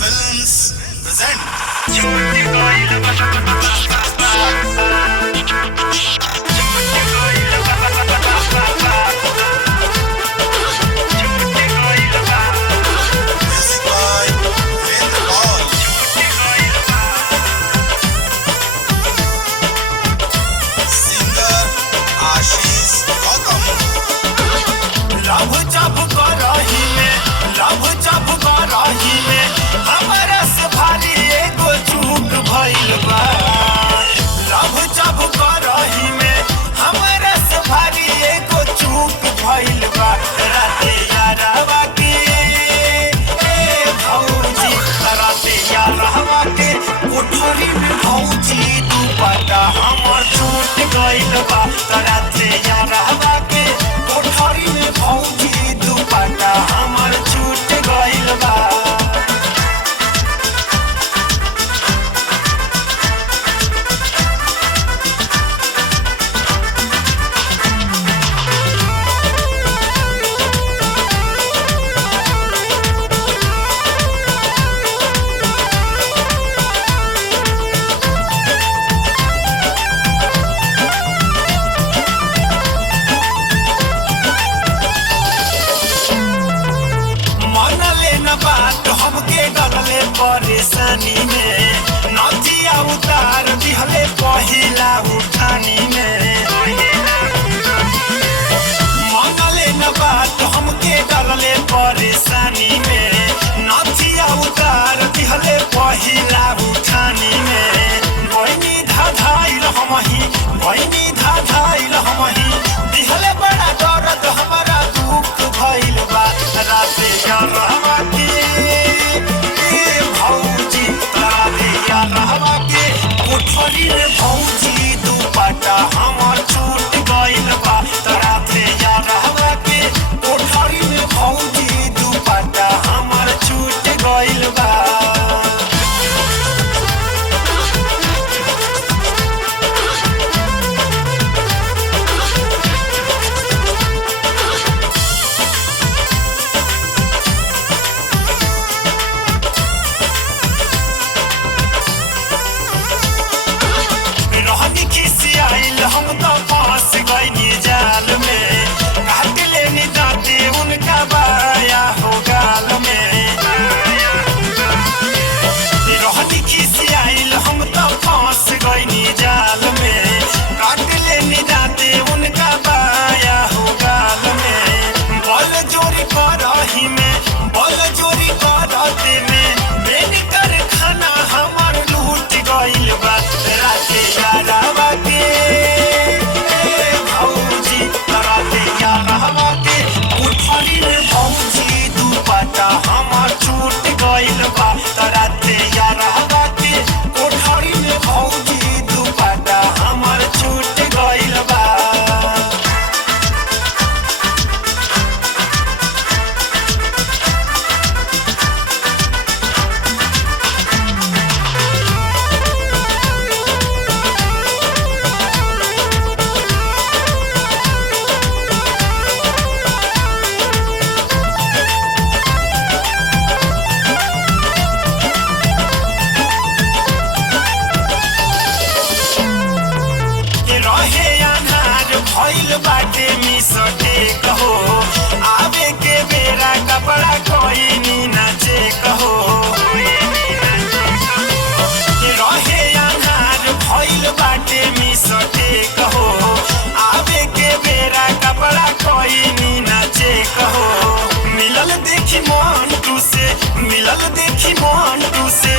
Films present music by Virendra Paul, singer Ashish Gautam. Love जब करही में हमरा से भारी एगो चूक भइल बा। लव जब करही में हमरा से भारी एगो चूक भइल बा। राते यारवा के भौजी राते यारवा के कोठरी में भौजी दुपट्टा हमर छूट गइल बा। राते यारवा के कोठरी में भौजी दुपट्टा हमर छूट गइल बा। मनले न बात हमके डलले परेशानी में। नथिया उतार दिहले पहिला उठानी में। मनले न बात हमके डलले परेशानी में। नथिया उतार दिहले पहिला उठानी में। भैनी धाधाइल हमही दिहले बड़ा दर्द हमारा दुख भइल बा। राते यारवा के भौजी राते यारवा के कोठरी में भौजी दुपट्टा हमर छूट गइल बा। राते यारवा के कोठरी में भौजी दुपट्टा हमर छूट गइल बा। रहनी खिसियाइल हम तो फंस गइनी जाल में। काट लेनी दाँते उनका बाया हो गाल में। रहनी खिसियाइल हम तो फंस गइनी जाल में। काट लेनी दाँते उनका बाया हो गाल में। बल जोरी करही में बल जोरी करते में मेरी कारखाना हमर लूट गइल बा। राते यारवा के भौजी राते यारवा के कोठरी में भौजी दुपट्टा हमर छूट गइल बा। राते यारवा के कोठरी में भौजी दुपट्टा हमर छूट गइल बा। रहे अनार भइल बाटे मिसटे कहो। आवे के बेरा कपड़ा कोई नाचे कहो। रहे अनार भइल बाटे मिसटे कहो। आवे के बेरा कपड़ा कोई नाचे कहो। मिलल देखी मन टू से